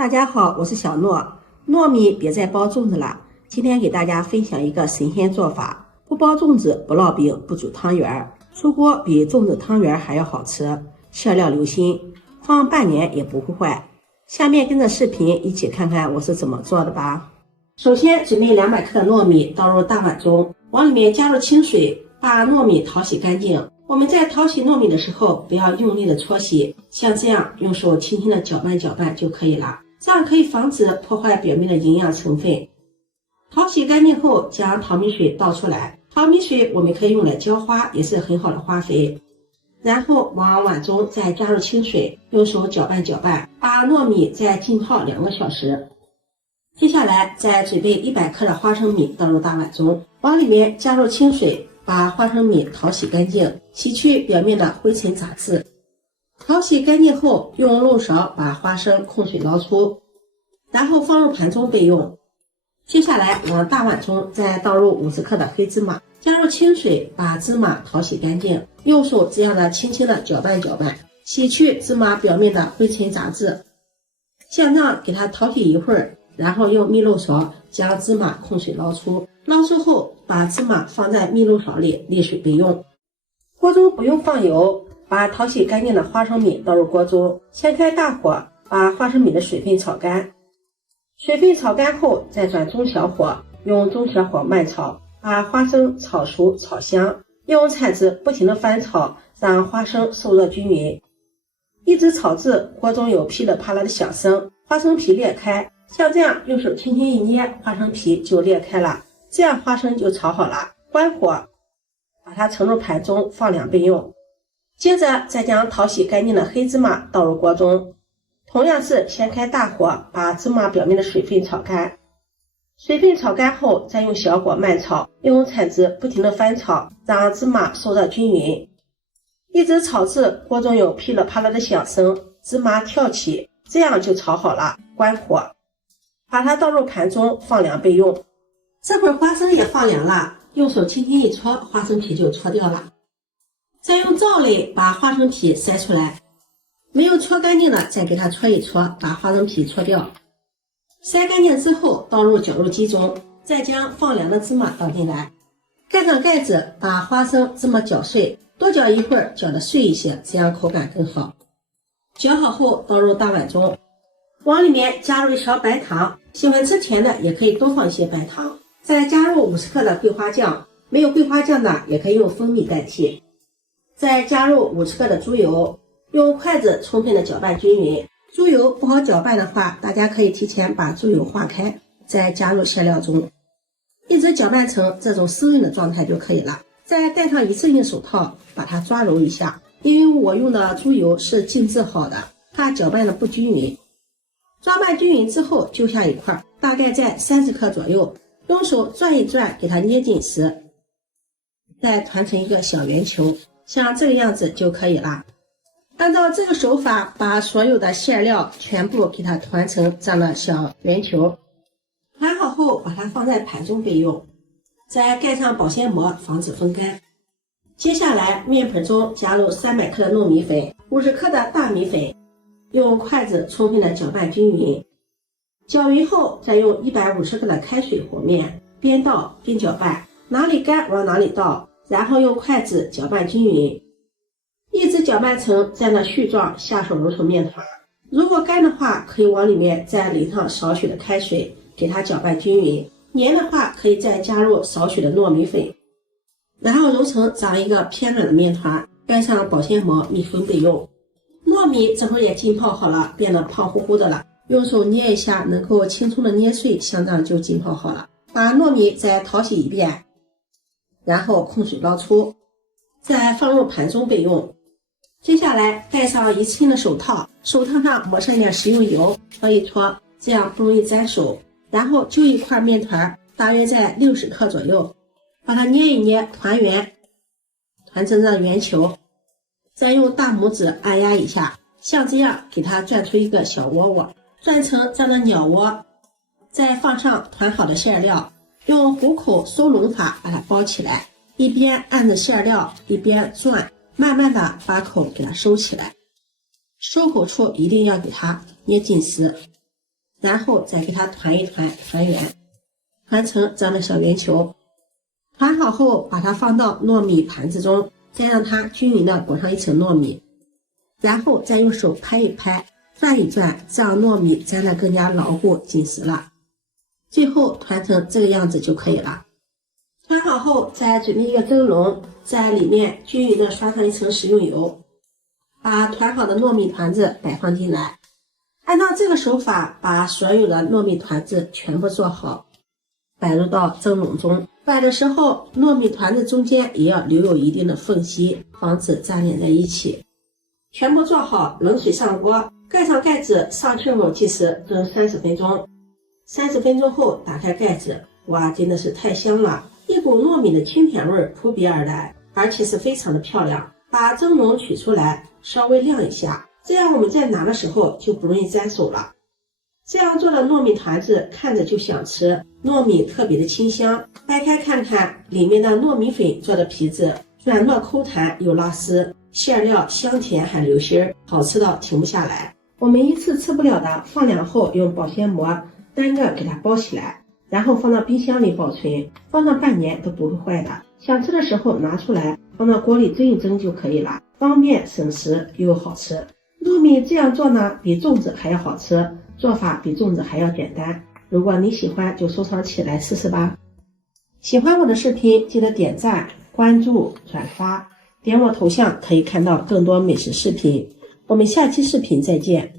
大家好，我是小诺。糯米别再包粽子了，今天给大家分享一个神仙做法，不包粽子，不烙饼，不煮汤圆，出锅比粽子汤圆还要好吃，馅料流心，放半年也不会坏。下面跟着视频一起看看我是怎么做的吧。首先准备200克的糯米倒入大碗中，往里面加入清水，把糯米淘洗干净。我们在淘洗糯米的时候，不要用力的搓洗，像这样用手轻轻的搅拌搅拌就可以了，这样可以防止破坏表面的营养成分。淘洗干净后，将淘米水倒出来，淘米水我们可以用来浇花，也是很好的花肥。然后往碗中再加入清水，用手搅拌搅拌，把糯米再浸泡2个小时。接下来再准备100克的花生米倒入大碗中，往里面加入清水，把花生米淘洗干净，洗去表面的灰尘杂质。淘洗干净后，用漏勺把花生控水捞出，然后放入盘中备用。接下来往大碗中再倒入50克的黑芝麻，加入清水，把芝麻淘洗干净，用手这样的轻轻的搅拌搅拌，洗去芝麻表面的灰尘杂质。像这样给它淘洗一会儿，然后用密漏勺将芝麻控水捞出，捞出后把芝麻放在密漏勺里沥水备用。锅中不用放油，把淘洗干净的花生米倒入锅中，先开大火，把花生米的水分炒干。水分炒干后再转中小火，用中小火慢炒，把花生炒熟炒香，用铲子不停的翻炒，让花生受热均匀，一直炒至锅中有噼里啪啦的响声，花生皮裂开。像这样用手轻轻一捏，花生皮就裂开了，这样花生就炒好了。关火，把它盛入盘中放凉备用。接着再将淘洗干净的黑芝麻倒入锅中，同样是先开大火，把芝麻表面的水分炒干。水分炒干后再用小火慢炒，用铲子不停的翻炒，让芝麻受热均匀，一直炒至锅中有噼里啪啦的响声，芝麻跳起，这样就炒好了。关火，把它倒入盘中放凉备用。这会儿花生也放凉了，用手轻轻一搓，花生皮就搓掉了。再用皂类把花生皮筛出来，没有搓干净的再给它搓一搓，把花生皮搓掉。筛干净之后倒入绞肉机中，再将放凉的芝麻倒进来，盖上盖子，把花生芝麻搅碎，多搅一会儿，搅得碎一些，这样口感更好。搅好后倒入大碗中，往里面加入1勺白糖，喜欢吃甜的也可以多放一些白糖。再加入50克的桂花酱，没有桂花酱的也可以用蜂蜜代替。再加入50克的猪油，用筷子充分的搅拌均匀。猪油不好搅拌的话，大家可以提前把猪油化开，再加入馅料中，一直搅拌成这种湿润的状态就可以了。再戴上一次性手套，把它抓揉一下，因为我用的猪油是精制好的，怕搅拌的不均匀。抓拌均匀之后揪下一块，大概在30克左右，用手转一转，给它捏紧实，再团成一个小圆球，像这个样子就可以了。按照这个手法，把所有的馅料全部给它团成这样的小圆球。团好后把它放在盘中备用，再盖上保鲜膜防止风干。接下来面盆中加入300克的糯米粉，50克的大米粉，用筷子充分的搅拌均匀。搅匀后再用150克的开水和面，边倒边搅拌，哪里干往哪里倒，然后用筷子搅拌均匀，一直搅拌成这样的絮状，下手揉成面团。如果干的话，可以往里面再淋上少许的开水，给它搅拌均匀。黏的话，可以再加入少许的糯米粉，然后揉成这样一个偏软的面团，盖上保鲜膜密封备用。糯米这会儿也浸泡好了，变得胖乎乎的了，用手捏一下，能够轻松的捏碎，像这样就浸泡好了。把糯米再淘洗一遍，然后控水捞出，再放入盘中备用。接下来戴上一次性的手套，手套上抹上点食用油，搓一搓，这样不容易沾手。然后揪一块面团，大约在60克左右，把它捏一捏，团圆，团成这样圆球。再用大拇指按压一下，像这样给它转出一个小窝窝，转成这样的鸟窝。再放上团好的馅料，用虎口收拢法把它包起来，一边按着馅料一边转，慢慢的把口给它收起来，收口处一定要给它捏紧实。然后再给它团一团，团圆，团成这样的小圆球。团好后，把它放到糯米盘子中，再让它均匀的裹上一层糯米，然后再用手拍一拍，转一转，这样糯米粘得更加牢固紧实了。最后团成这个样子就可以了。团好后，再准备一个蒸笼，在里面均匀的刷上一层食用油，把团好的糯米团子摆放进来。按照这个手法，把所有的糯米团子全部做好，摆入到蒸笼中。摆的时候，糯米团子中间也要留有一定的缝隙，防止粘连在一起。全部做好，冷水上锅，盖上盖子，上清火计时蒸30分钟。30分钟后打开盖子，哇，真的是太香了，一股糯米的清甜味扑鼻而来，而且是非常的漂亮。把蒸笼取出来，稍微晾一下，这样我们在拿的时候就不容易粘手了。这样做的糯米团子看着就想吃，糯米特别的清香。掰开看看，里面的糯米粉做的皮子软糯口弹又拉丝，馅料香甜还流心儿，好吃到停不下来。我们一次吃不了的，放凉后用保鲜膜单个给它包起来，然后放到冰箱里保存，放上半年都不会坏的。想吃的时候拿出来，放到锅里蒸一蒸就可以了，方便省时又好吃。糯米这样做呢，比粽子还要好吃，做法比粽子还要简单。如果你喜欢，就收藏起来试试吧。喜欢我的视频，记得点赞、关注、转发，点我头像可以看到更多美食视频。我们下期视频再见。